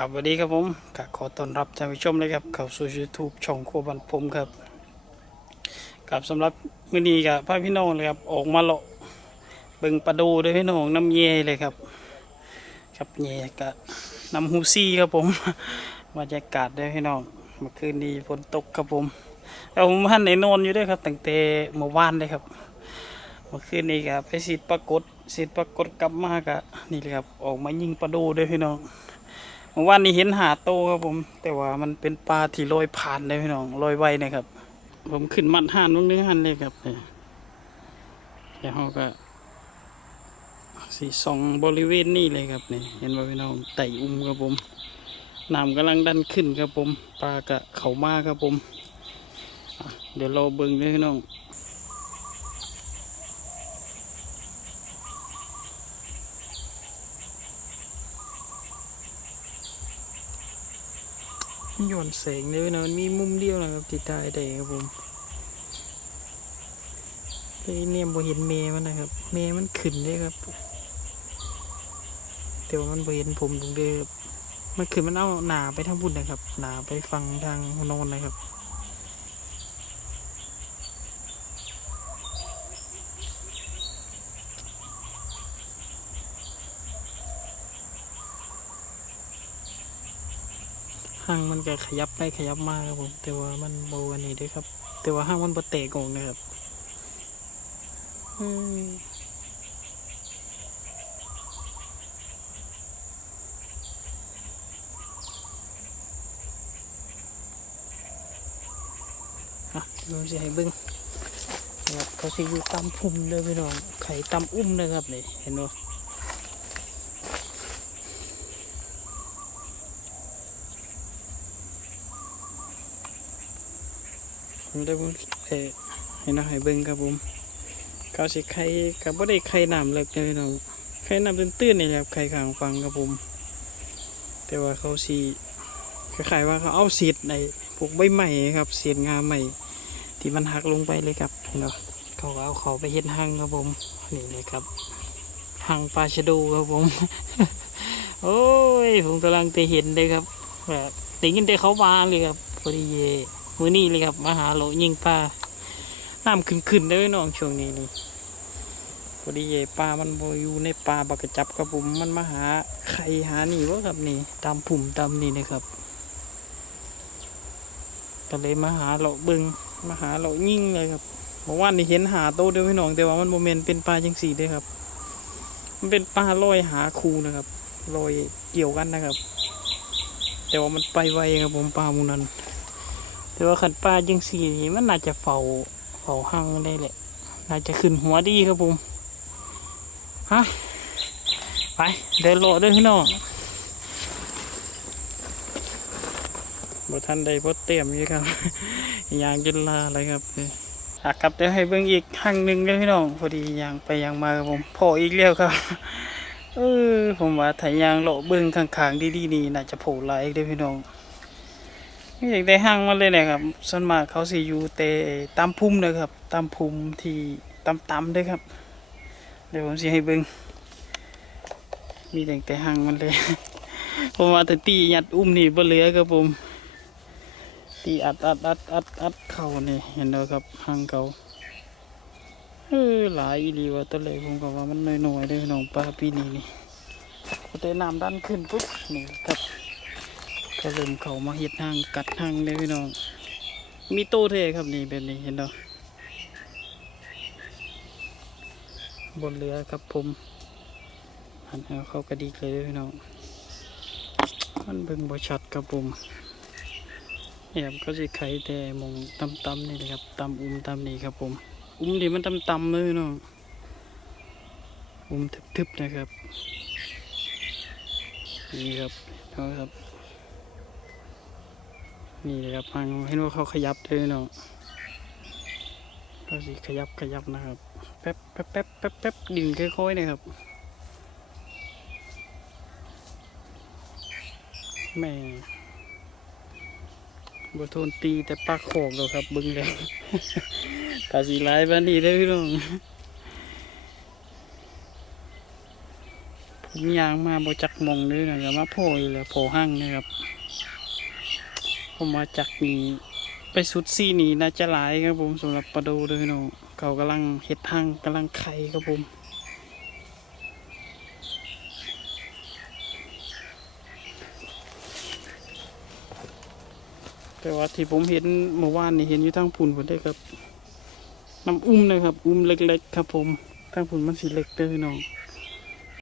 กับสวัสดีครับผมกขอต้อนรับท่านผู้ชมเลยครับเข้าสู่ YouTube ช่องครัวบันผมครับกับสำหรับมื้อนี้กับพาพี่น้องเลยครับออกมาเลาะเบิ่งปลาดูด้วยพี่น้องน้ำเย่เลยครับ ครับเย่กับน้ำฮูซี่ครับผมบรรยากาศด้วยพี่น้องเมื่อคืนนี้ฝนตกครับผมแล้วผมหันในนอนอยู่ด้วยครับตั้งแต่เมื่อวานเลยครับ เมื่อคืนนี้ครับไปสีดปรากฏสีดปรากฏกลับมากะนี่เลยครับออกมายิงปลาดูด้วยพี่น้อง วานนี้เห็นหาโตครับผม แต่ว่ามันเป็นปลาที่ลอยผ่านเลยพี่น้องลอยไวนะครับ ผมขึ้นมัดห่านตรงนี้หันเลยครับเนี่ยแล้วเขาก็สีสองบริเวณนี้เลยครับนี่เห็นว่าพี่น้องไต่อุ้มครับผมน้ำกำลังดันขึ้นครับผม ปลากะเขามาครับผม เดี๋ยวเราเบิ่งเลยพี่น้อง ย้อนแสงเลยนะมันมีมุมเดียวนะครับที่ถ่ายได้ครับผมเลยเนี่ยบ่เห็นเมมันนะครับเมมันขึ้นได้ครับแต่ว่ามันบ่เห็นผมตรงเด้อครับมันขึ้นมันเอาหนาไปทางบุญนะครับ หนาไปฟังทางโนนนะครับ ห้างมันก็ขยับไปขยับมาครับผม แต่ว่ามันโบอันนี้ด้วยครับ แต่ว่าห้างมันบ่เตะกงนะครับอืมอะเราจะให้เบิ้งนะครับเขาสิอยู่ตามพุ่มเลยพี่น้องไข่ตามอุ้มเลยครับนี่เห็นบ่ ผมได้บิ่งเอ่อให้น้องให้เบิ่งครับผมเขาสิไข่กับบ่ได้ไข่น้ำเลิกเลยน้องไข่น้ำตื้นๆนี่แหละครับไข่ขางฟังครับผม แต่ว่าเขาสิคล้ายๆว่าเขาเอาเศษในพวกใบไม้ครับเศษงาไม้ที่มันหักลงไปเลยครับเห็นบ่เขาก็เอาเขาไปเฮ็ดหังครับผมนี่เลยครับหังปลาชะดูครับผม โอ้ยผมกำลังจะเห็นเลยครับแบบได้ยินแต่เขามาเลยครับพอดีเย มือนี้เลยครับมาหาโลยิงปลาน้ำขึ้นๆได้น้องช่วงนี้นี่พอดีเยปลามันอยู่ในปลาบักกระจับครับผมมันมาหาไข่หานี่วะครับนี่ ตามผุ่มตามนี่นะครับก็เลยมาหาโลบิงมาหาโลยิงเลยครับเมื่อวานนี่เห็นหาโตเดียวพี่น้องแต่ว่ามันโมเมนเป็นปลาจังสีเด้อครับ มันเป็นปลาลอยหาคูนะครับลอยเกี่ยวกันนะครับ แต่ว่ามันไปไวครับผมปลามูนั้น แต่ว่าขันปลาจังสีนี่มันน่าจะเฝ้าเฝ้าหังได้แหละ น่าจะขึ้นหัวดีครับผมฮะไปเดินโลดด้วยพี่น้องบ่ทันใดบ่เตรียมอยู่ครับยางจนลาเลยครับอยากกลับเดี๋ยวให้เบิ่งอีกหังหนึ่งเด้พี่น้องพอดียางไปยางมาครับผมพออีกแล้วครับเออผมว่าถ้ายยางโลเบิ่งข้างๆดีๆนี่น่าจะโผล่ลายเด้พี่น้อง อยากได้ห้างมันเลยนะครับส่วนมากเขาสิอยู่แต่ตามพุ่มนะครับ ตามพุ่มที่ตำๆเด้วยครับ เดี๋ยวผมสิให้เบิ่งมีแต่แต่ห้างมันเลย ผมว่าแต่ตียัดอุ้มนี่บ่เหลือครับผม ตีอัดอัดอัดอัดอัดเข่านี่เห็นแล้วครับห้างเขาเออหลายอีว่าตัวเลยผมก็ว่ามันน้อยๆเด้อน้องปลาปีนี้นี่พอแต่น้ำดันขึ้นปุ๊บนี่ครับ ก็เริ่มเขามาเห็ดหางกัดหางเลยพี่น้อง มีโตเทครับนี่แบบนี้เห็นเนาะบนเรือครับผมหันเอาเข้ากระดิกเลยเด้อพี่น้องมันเบิ่งบ่ชัดครับผมเนี่ยครับก็สิไข่แต่มองต่ำๆนี่เลยครับต่ำอุ้มต่ำนี่ครับผม อุ้มที่มันต่ำๆเลยน้องอุ้มทึบๆนะครับ นี่ครับเอาครับ นี่เลยครับพังเห็นว่าเขาขยับเลยเนาะเขาสิขยับขยับนะครับแป๊บแป๊บแป๊บแป๊บแป๊บดิ่งค่อยๆนะครับแม่บทนตีแต่ปากโขกแล้วครับบึงเลยกาสีร้ายบ้านนี้ได้พี่น้องพอเป็นยางมาบจักมองเลยนะครับมาโผล่อยู่แล้วโผล่ห้างนะครับ ผมว่าจักนี้ไปสุดซี่นี้น่าจะหลายครับผมสำหรับปลาดูเลยเนาะเขากำลังเฮ็ดห้างกำลังไข่ครับผมแต่ว่าที่ผมเห็นเมื่อวานนี่เห็นอยู่ทางพุ่นผมได้ครับน้ำอุ้มนะครับ อุ้มเล็กๆครับผมทางพุ่นมันสีเล็กเด้อเนาะ